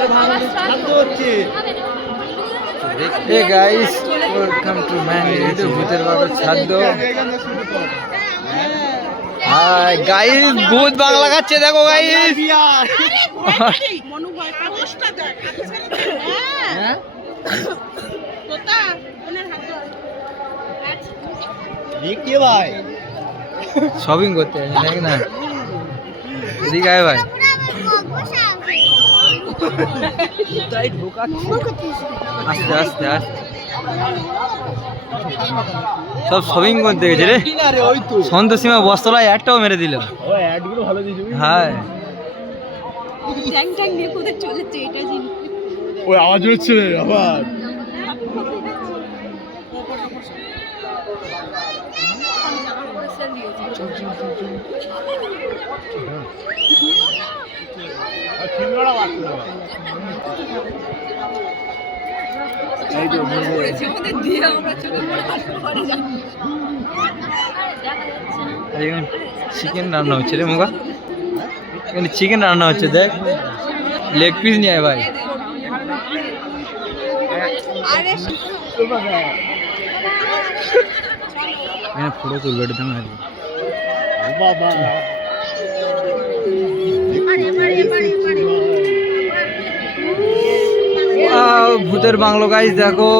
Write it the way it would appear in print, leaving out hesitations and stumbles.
Hey guys, welcome to Mandy ভূতের বাড়ির ছাদ্য। Hi guys, ভূত বাংলা গাচ্ছে দেখো গাইস। শপিং করতে দেখ না, এদিকে আয় ভাই। আস্তে আস্তে আস্তে সব শপিং করতে গেছে রে। সন্তোষীমা বস্তলায় একটাও মেরে দিল। হ্যাঁ ওই আওয়াজ হচ্ছে আবার। চিকেন রান্না হচ্ছে রে মুগা, এখানে চিকেন রান্না হচ্ছে দেখ। লেগ পিস নিয়ে আয় ভাই। এখানে পুরো তুলবে এটা দাম আছে বাবা। ভূতের বাংলো গাইস দেখো।